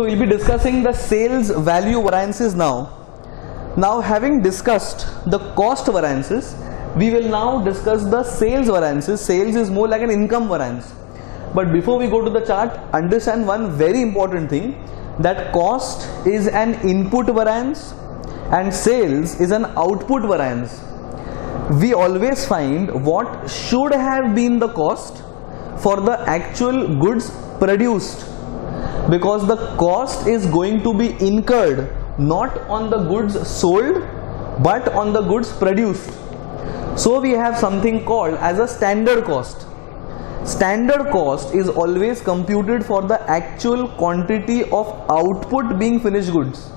So we'll be discussing the sales value variances now. Now, having discussed the cost variances, we will now discuss the sales variances. Sales is more like an income variance. But before we go to the chart, understand one very important thing, that cost is an input variance and sales is an output variance. We always find what should have been the cost for the actual goods produced, because the cost is going to be incurred not on the goods sold but on the goods produced. So we have something called as a standard cost. Standard cost is always computed for the actual quantity of output being finished goods.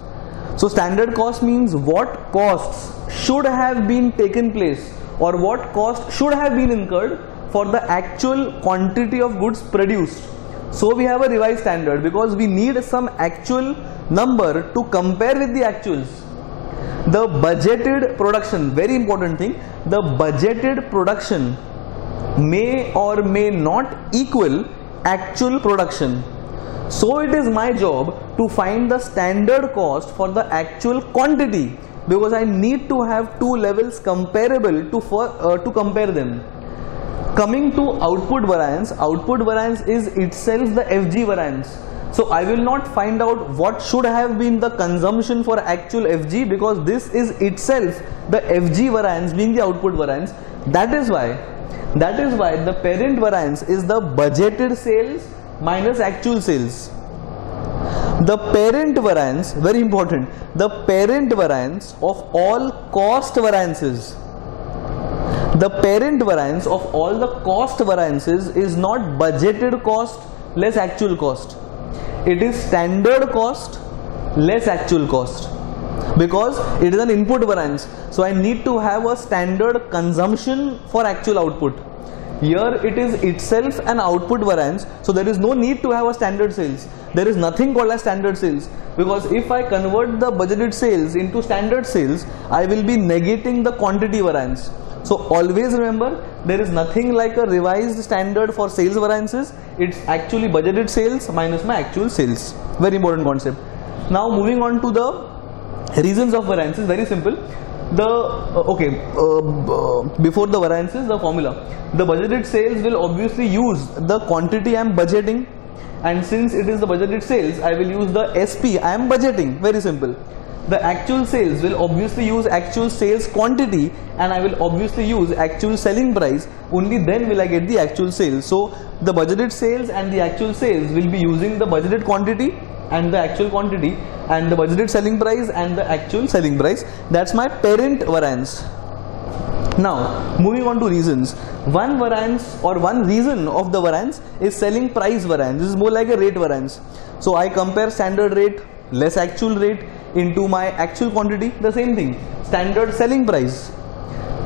So standard cost means what costs should have been taken place or what cost should have been incurred for the actual quantity of goods produced. So we have a revised standard because we need some actual number to compare with the actuals. The budgeted production, very important thing, the budgeted production may or may not equal actual production. So it is my job to find the standard cost for the actual quantity, because I need to have two levels comparable to compare them. Coming to output variance is itself the FG variance. So I will not find out what should have been the consumption for actual FG, because this is itself the FG variance being the output variance. That is why the parent variance is the budgeted sales minus actual sales. The parent variance, very important, the parent variance of all cost variances. The parent variance of all the cost variances is not budgeted cost less actual cost. It is standard cost less actual cost, because it is an input variance. So I need to have a standard consumption for actual output. Here it is itself an output variance, so there is no need to have a standard sales. There is nothing called as standard sales, because if I convert the budgeted sales into standard sales, I will be negating the quantity variance. So always remember, there is nothing like a revised standard for sales variances. It's actually budgeted sales minus my actual sales. Very important concept. Now moving on to the reasons of variances, very simple. Before the variances, the formula. The budgeted sales will obviously use the quantity I am budgeting, and since it is the budgeted sales, I will use the SP I am budgeting. Very simple. The actual sales will obviously use actual sales quantity, and I will obviously use actual selling price. Only then will I get the actual sales. So the budgeted sales and the actual sales will be using the budgeted quantity and the actual quantity, and the budgeted selling price and the actual selling price. That's my parent variance. Now moving on to reasons. One variance or one reason of the variance is selling price variance. This is more like a rate variance. So I compare standard rate less actual rate into my actual quantity. The same thing, standard selling price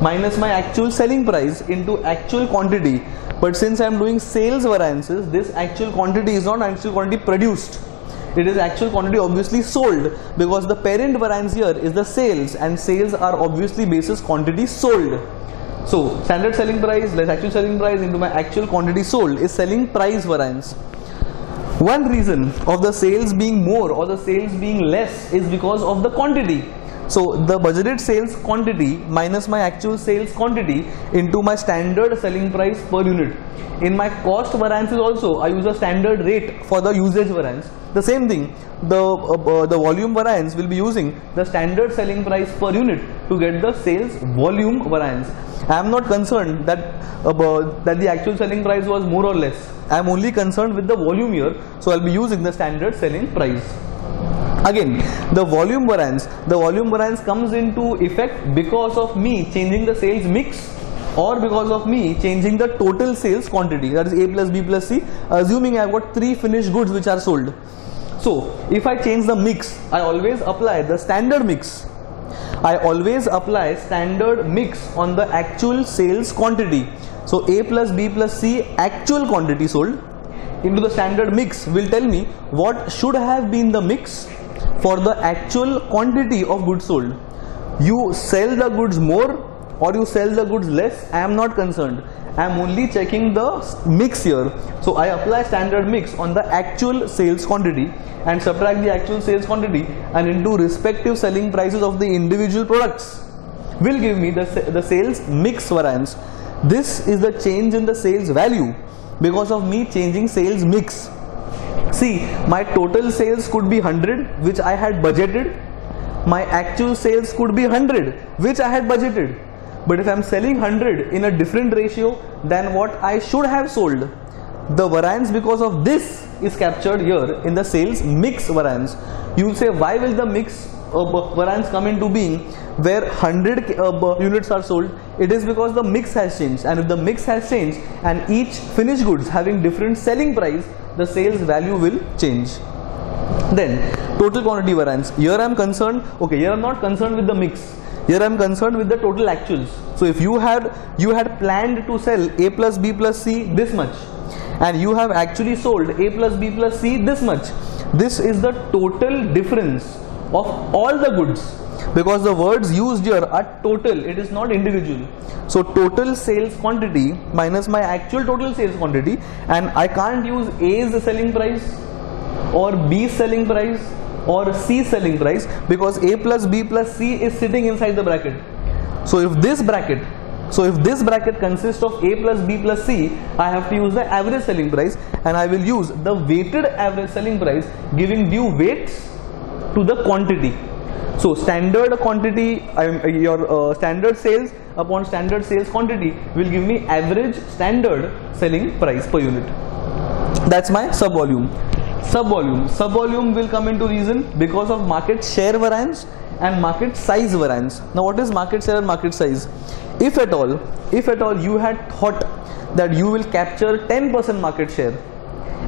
minus my actual selling price into actual quantity. But since I am doing sales variances, this actual quantity is not actual quantity produced, it is actual quantity obviously sold, because the parent variance here is the sales, and sales are obviously basis quantity sold. So standard selling price less actual selling price into my actual quantity sold is selling price variance. One reason of the sales being more or the sales being less is because of the quantity. So the budgeted sales quantity minus my actual sales quantity into my standard selling price per unit. In my cost variances also, I use a standard rate for the usage variance. The same thing, the volume variance will be using the standard selling price per unit to get the sales volume variance. I am not concerned that the actual selling price was more or less. I am only concerned with the volume here, so I will be using the standard selling price. Again, the volume variance comes into effect because of me changing the sales mix, or because of me changing the total sales quantity, that is A plus B plus C, assuming I have got 3 finished goods which are sold. So if I change the mix, I always apply the standard mix. I always apply standard mix on the actual sales quantity. So A plus B plus C actual quantity sold into the standard mix will tell me what should have been the mix for the actual quantity of goods sold. You sell the goods more or you sell the goods less, I am not concerned. I am only checking the mix here. So I apply standard mix on the actual sales quantity and subtract the actual sales quantity and into respective selling prices of the individual products will give me the sales mix variance. This is the change in the sales value because of me changing sales mix. See, my total sales could be 100 which I had budgeted. My actual sales could be 100 which I had budgeted. But if I am selling 100 in a different ratio than what I should have sold, the variance because of this is captured here in the sales mix variance. You will say, why will the mix variance come into being where 100 units are sold? It is because the mix has changed, and if the mix has changed and each finished goods having different selling price, the sales value will change. Then total quantity variance. Here I am concerned, okay, here I am not concerned with the mix. Here I am concerned with the total actuals. So if you had planned to sell A plus B plus C this much, and you have actually sold A plus B plus C this much, this is the total difference of all the goods, because the words used here are total, it is not individual. So total sales quantity minus my actual total sales quantity, and I can't use A's selling price or B's selling price or C's selling price because A plus B plus C is sitting inside the bracket. So if this bracket consists of A plus B plus C, I have to use the average selling price, and I will use the weighted average selling price giving due weights to the quantity. So standard quantity, your standard sales upon standard sales quantity will give me average standard selling price per unit. That's my sub-volume. Sub-volume will come into reason because of market share variance and market size variance. Now what is market share and market size? If at all you had thought that you will capture 10% market share,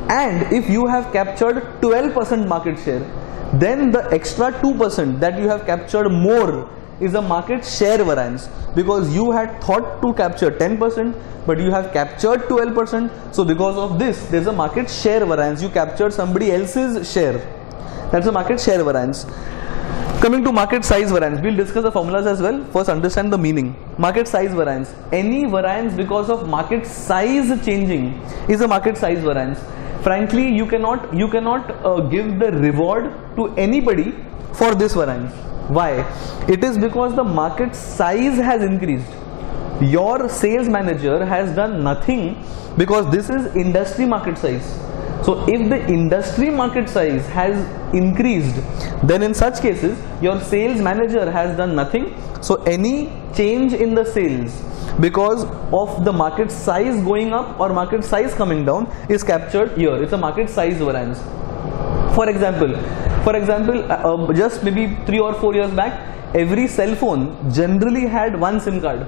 and if you have captured 12% market share, then the extra 2% that you have captured more is a market share variance, because you had thought to capture 10% but you have captured 12%. So because of this, there is a market share variance. You captured somebody else's share. That's a market share variance. Coming to market size variance, we'll discuss the formulas as well. First understand the meaning. Market size variance. Any variance because of market size changing is a market size variance. Frankly, you cannot give the reward to anybody for this variance. Why? It is because the market size has increased. Your sales manager has done nothing, because this is industry market size. So if the industry market size has increased, then in such cases your sales manager has done nothing. So any change in the sales because of the market size going up or market size coming down is captured here. It's a market size variance. For example, just maybe 3 or 4 years back, every cell phone generally had one SIM card.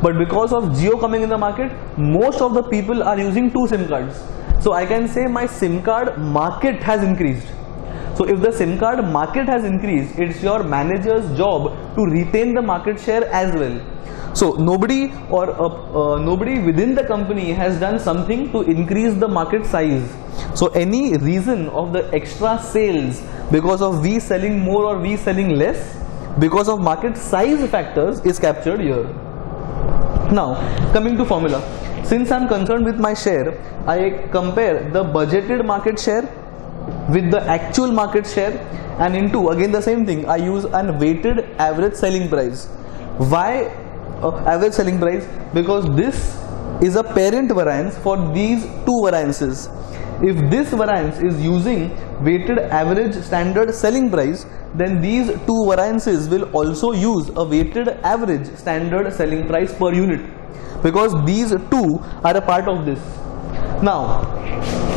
But because of Jio coming in the market, most of the people are using 2 SIM cards. So I can say my SIM card market has increased. So if the SIM card market has increased, it's your manager's job to retain the market share as well. So nobody within the company has done something to increase the market size. So any reason of the extra sales because of we selling more or we selling less because of market size factors is captured here. Now coming to formula. Since I am concerned with my share, I compare the budgeted market share with the actual market share, and into again the same thing, I use an weighted average selling price. Why average selling price? Because this is a parent variance for these two variances. If this variance is using weighted average standard selling price, then these two variances will also use a weighted average standard selling price per unit, because these two are a part of this. Now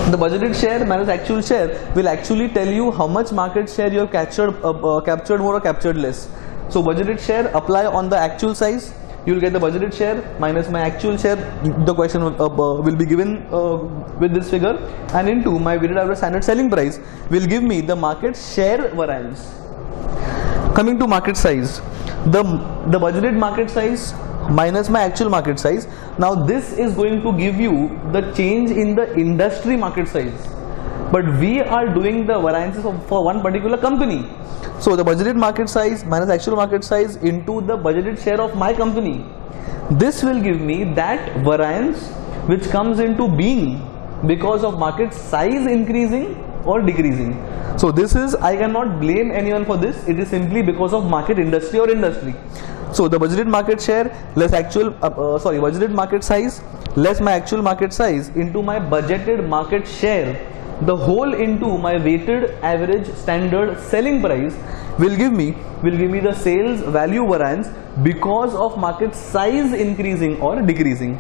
the budgeted share minus actual share will actually tell you how much market share you have captured more or captured less. So budgeted share apply on the actual size, you will get the budgeted share minus my actual share. The question will be given with this figure, and into my weighted average standard selling price will give me the market share variance. Coming to market size, the budgeted market size minus my actual market size. Now this is going to give you the change in the industry market size, but we are doing the variances for one particular company. So the budgeted market size minus actual market size into the budgeted share of my company. this will give me that variance which comes into being because of market size increasing or decreasing. So this is, I cannot blame anyone for this, it is simply because of market industry or industry. So the budgeted market share less actual, budgeted market size less my actual market size into my budgeted market share, the whole into my weighted average standard selling price will give me the sales value variance because of market size increasing or decreasing.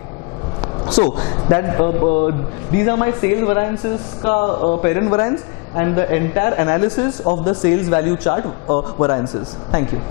So that these are my sales variances ka parent variance and the entire analysis of the sales value chart variances. Thank you.